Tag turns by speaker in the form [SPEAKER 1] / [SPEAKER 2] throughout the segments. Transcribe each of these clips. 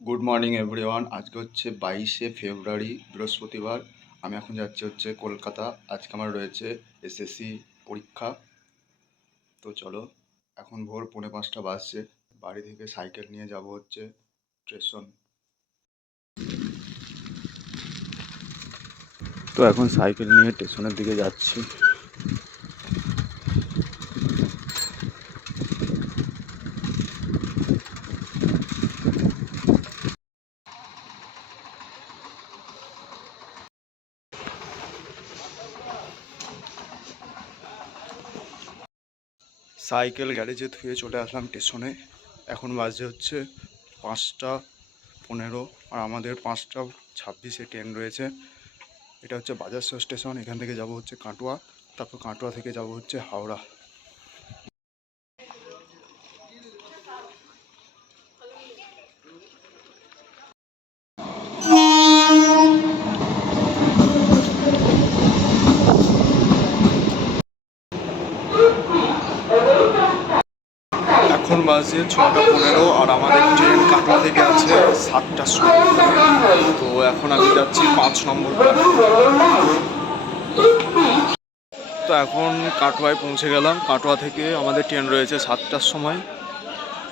[SPEAKER 1] Good morning everyone আজকে হচ্ছে বাইশে ফেব্রুয়ারি, বৃহস্পতিবার। আমি এখন যাচ্ছি হচ্ছে কলকাতা। আজকে আমার রয়েছে এসএসসি পরীক্ষা। তো চলো, এখন ভোর পৌনে পাঁচটা বাজছে। বাড়ি থেকে সাইকেল নিয়ে যাব হচ্ছে স্টেশন। তো এখন সাইকেল নিয়ে স্টেশনের দিকে যাচ্ছি। সাইকেল গ্যারেজে ধুয়ে চলে আসলাম স্টেশনে। এখন বাজে হচ্ছে পাঁচটা পনেরো আর আমাদের পাঁচটা ছাব্বিশে ট্রেন রয়েছে। এটা হচ্ছে বাজার স্টেশন, এখান থেকে যাব হচ্ছে কাটোয়া, তারপর কাটোয়া থেকে যাব হচ্ছে হাওড়া। এখন বাজে ছটা পনেরো আর আমাদের ট্রেন কাটোয়া থেকে আছে সাতটার সময় তো এখন আমি যাচ্ছি পাঁচ নম্বর তো এখন কাটোয়ায় পৌঁছে গেলাম। কাটোয়া থেকে আমাদের ট্রেন রয়েছে সাতটার সময়।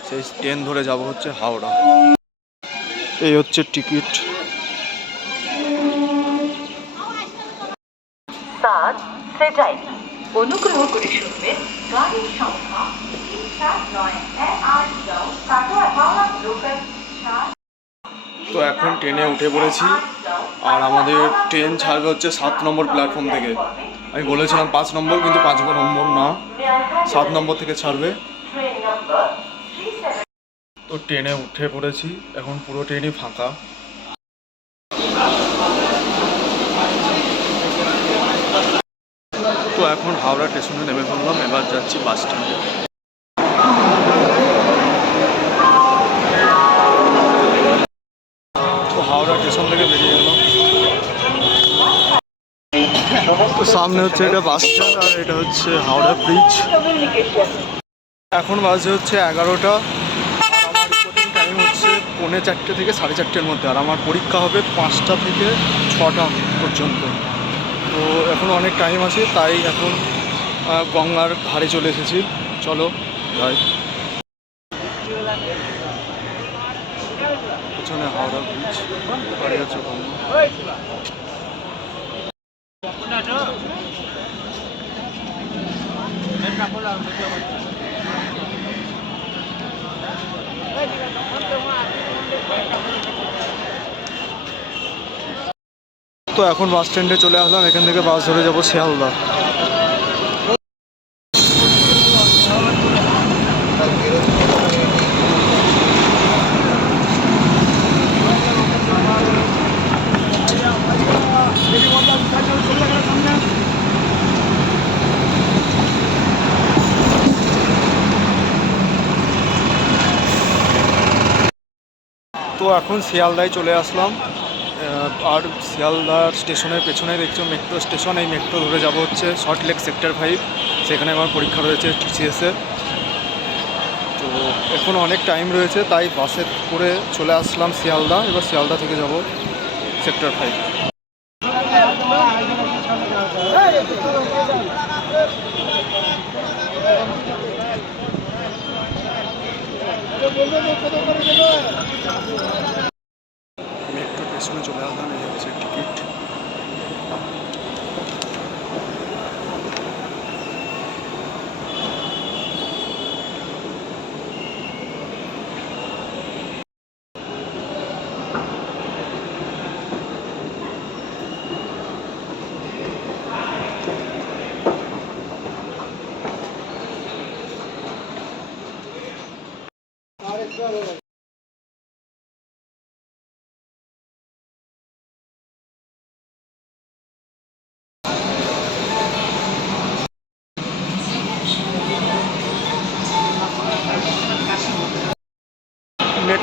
[SPEAKER 1] সেই ট্রেন ধরে যাব হচ্ছে হাওড়া। এই হচ্ছে টিকিট।
[SPEAKER 2] সেটাই। অনুগ্রহ করে শুনবেন গাড়ির সংখ্যা তিন সাত নয় এক আট নয় কাটোয়া হাওড়া লোকাল সাত
[SPEAKER 1] তো এখন ট্রেনে উঠে পড়েছি। আর আমাদের ট্রেন ছাড়বে হচ্ছে সাত নম্বর প্ল্যাটফর্ম থেকে। আমি বলেছিলাম পাঁচ নম্বর কিন্তু পাঁচ নম্বর না। সাত নম্বর থেকে ছাড়বে। তো ট্রেনে উঠে পড়েছি। এখন পুরো ট্রেনই ফাঁকা। তো এখন হাওড়া স্টেশনে নেমে পড়লাম, এবার যাচ্ছি বাস স্ট্যান্ডে। তো হাওড়া স্টেশন থেকে বেরিয়ে তো সামনে হচ্ছে এটা বাস স্ট্যান্ড আর এটা হচ্ছে হাওড়া ব্রিজ। এখন বাজে হচ্ছে এগারোটা। টাইম হচ্ছে পৌনে চারটে থেকে সাড়ে চারটের মধ্যে, আর আমার পরীক্ষা হবে পাঁচটা থেকে ছটা পর্যন্ত। তো এখন অনেক টাইম আছে, তাই এখন গঙ্গার ধারে চলে এসেছি। চলো, যাই। পেছনে হাওড়া ব্রিজ বাড়ি আছে গঙ্গা। তো এখন বাস স্ট্যান্ডে চলে আসলাম, এখান থেকে বাস ধরে যাব শিয়ালদা। তো এখন শিয়ালদায় চলে আসলাম। আর শিয়ালদার স্টেশনের পেছনে দেখছ মেট্রো স্টেশন এই মেট্রো ধরে যাব হচ্ছে শর্ট লেক সেক্টর ফাইভ সেখানে আমার পরীক্ষা রয়েছে টিসিএসের তো এখন অনেক টাইম রয়েছে, তাই বাসে করে চলে আসলাম শিয়ালদা। এবার শিয়ালদা থেকে যাব সেক্টর ফাইভ মেট্রো স্টেশনে চলে আসলাম এই হচ্ছে টিকিট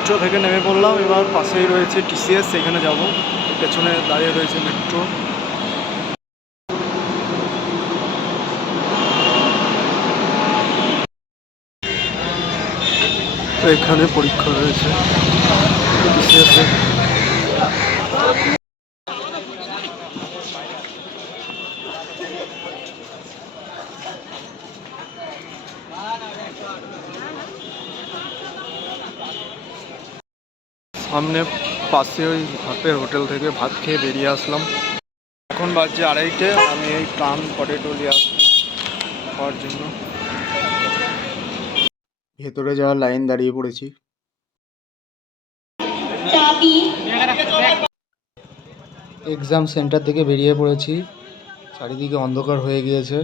[SPEAKER 1] মেট্রো থেকে নেমে পড়লাম। এবার পাশেই রয়েছে টিসিএস সেখানে যাব। পেছনে দাঁড়িয়ে রয়েছে মেট্রো এখানে পরীক্ষা রয়েছে। আছে সামনে পাশে ওই ভাতের হোটেল থেকে ভাত খেয়ে বেরিয়ে আসলাম। এখন বাজছে আড়াইটে আমি এই প্রাণ পটেটো নিয়ে আসলাম খাওয়ার জন্য। ভেতরে যাওয়ার লাইন দাঁড়িয়ে পড়েছি। এক্সাম সেন্টার থেকে বেরিয়ে পড়েছি। চারিদিকে অন্ধকার হয়ে গিয়েছে।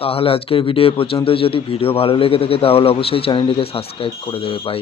[SPEAKER 1] তাহলে আজকের ভিডিও পর্যন্তই। যদি ভিডিও ভালো লেগে থাকে, তাহলে অবশ্যই চ্যানেলটিকে সাবস্ক্রাইব করে দেবে। বাই